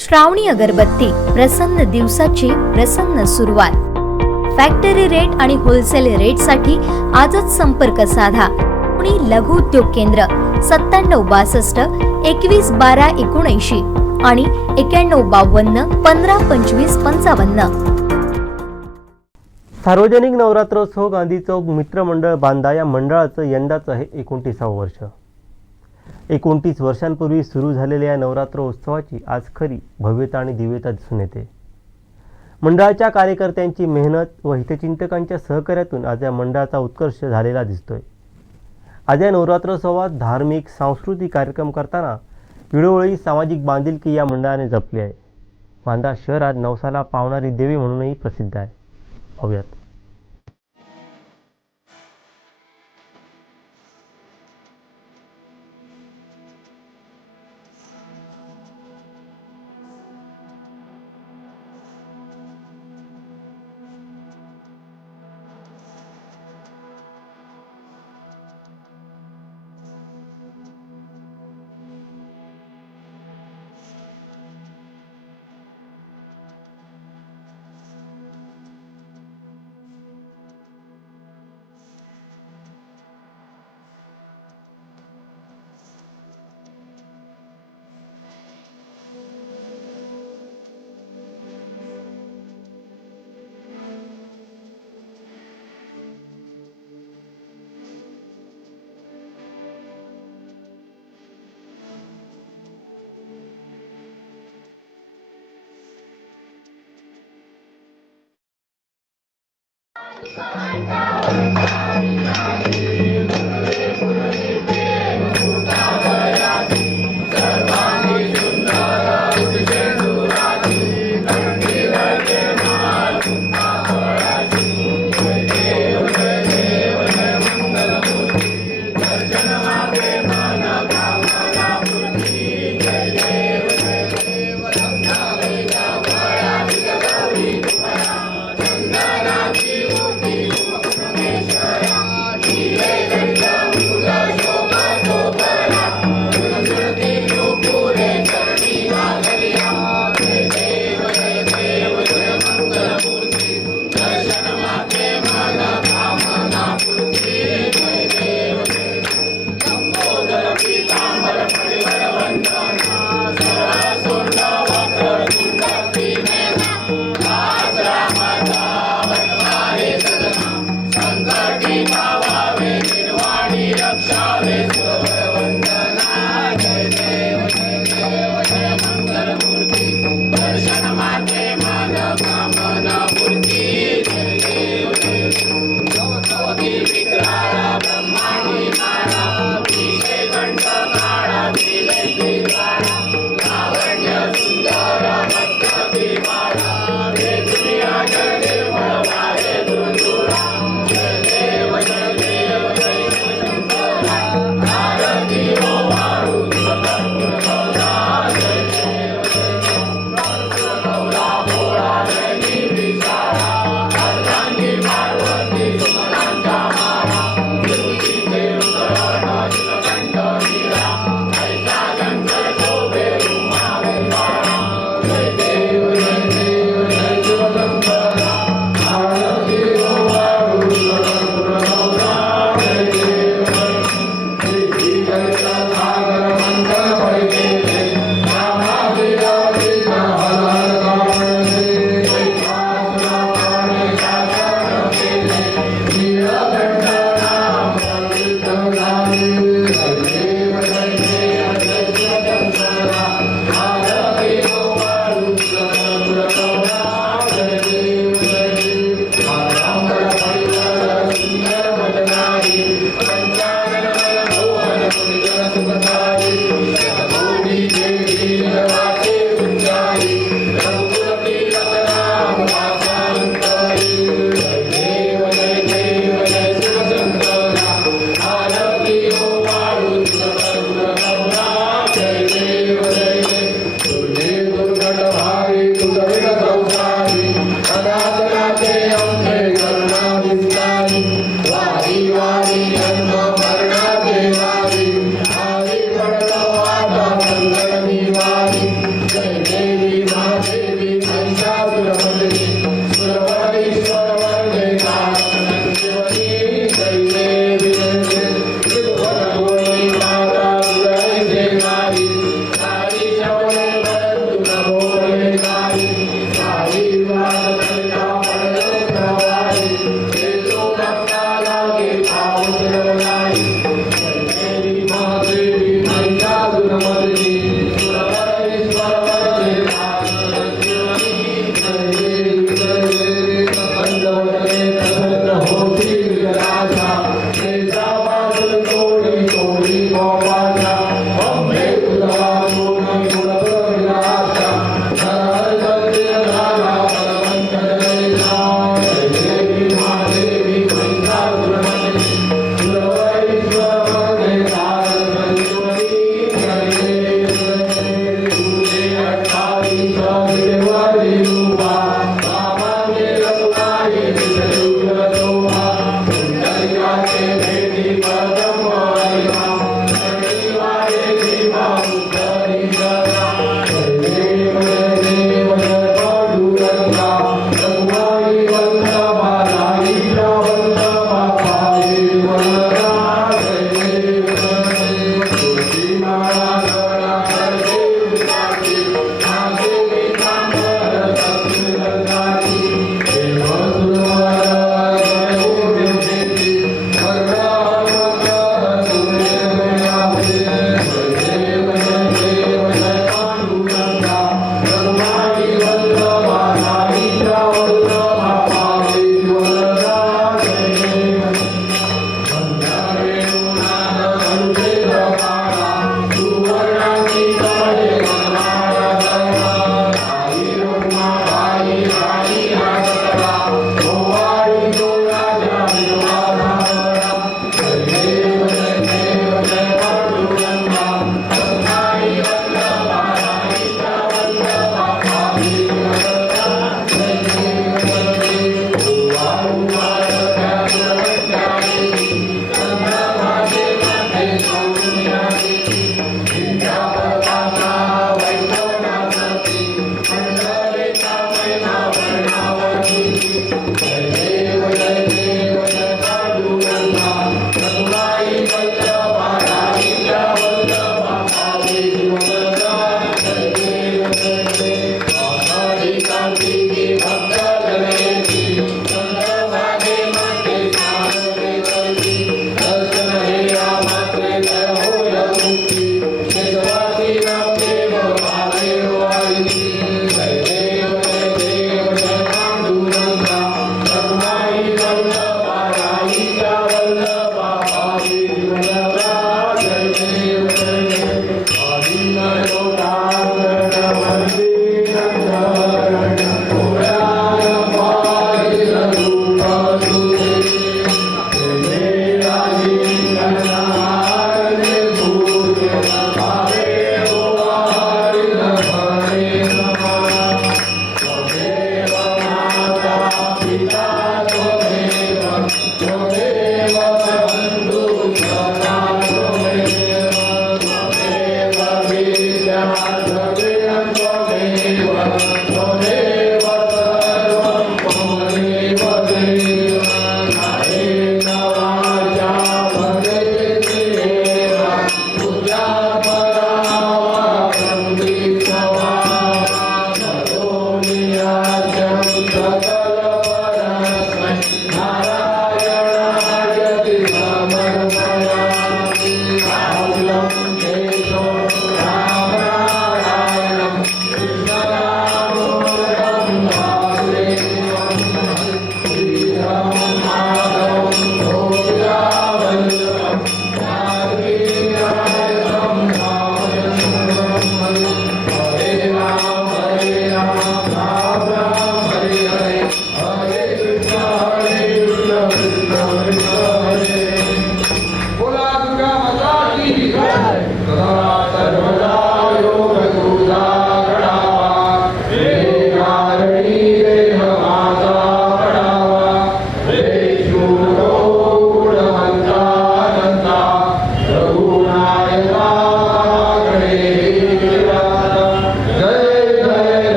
श्रावणी अगरबत्ती प्रसन्न दिवसाची प्रसन्न सुरुवात। फॅक्टरी रेट आणि होलसेल रेट साठी आजच संपर्क साधा। पुणे लघु उद्योग केंद्र 9762 21 12 79 आणि 9152 15 25 55। सार्वजनिक नवरात्रोत्सव गांधी चौक मित्रमंडळ बांधा या मंडळाचं यंदाचं हे 29वं वर्ष। 29 वर्षांपूर्वी सुरू झालेल्या या नवरात्रोत्सवाची आज खरी भव्यता आणि दिव्यता दिसून येते। मंडळाच्या कार्यकर्त्यांची मेहनत व हितचिंतकांच्या सहकार्यातून आज या मंडळाचा उत्कर्ष झालेला दिसतोय। आज या नवरात्रोत्सवात धार्मिक सांस्कृतिक कार्यक्रम करताना वेळोवेळी सामाजिक बांधिलकी या मंडळाने जपली आहे। बांधा शहरात नवसाला पावणारी देवी म्हणूनही प्रसिद्ध आहे। पाहूयात। Yeah.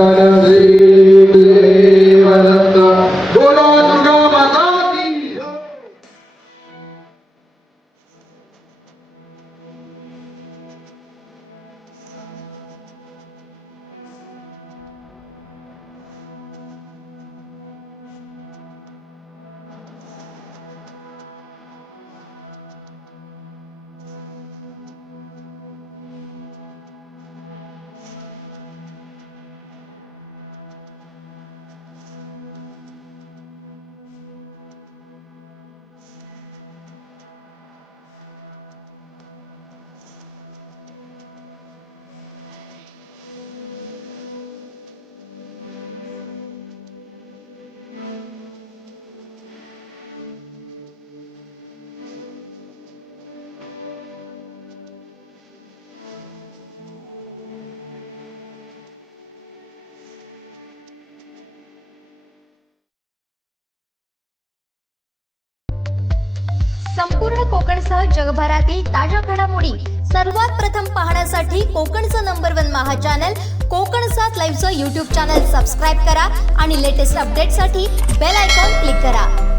मंगल श्री देव दत्त बोला दुर्गा माता की जय। संपूर्ण कोकणसह जगभरातील ताज्या घडामोडी सर्वात प्रथम पाहण्यासाठी कोकणचं नंबर 1 महा चॅनल कोकण 7 लाईव्हचं YouTube चॅनल सबस्क्राईब करा आणि लेटेस्ट अपडेटसाठी बेल आयकॉन क्लिक करा.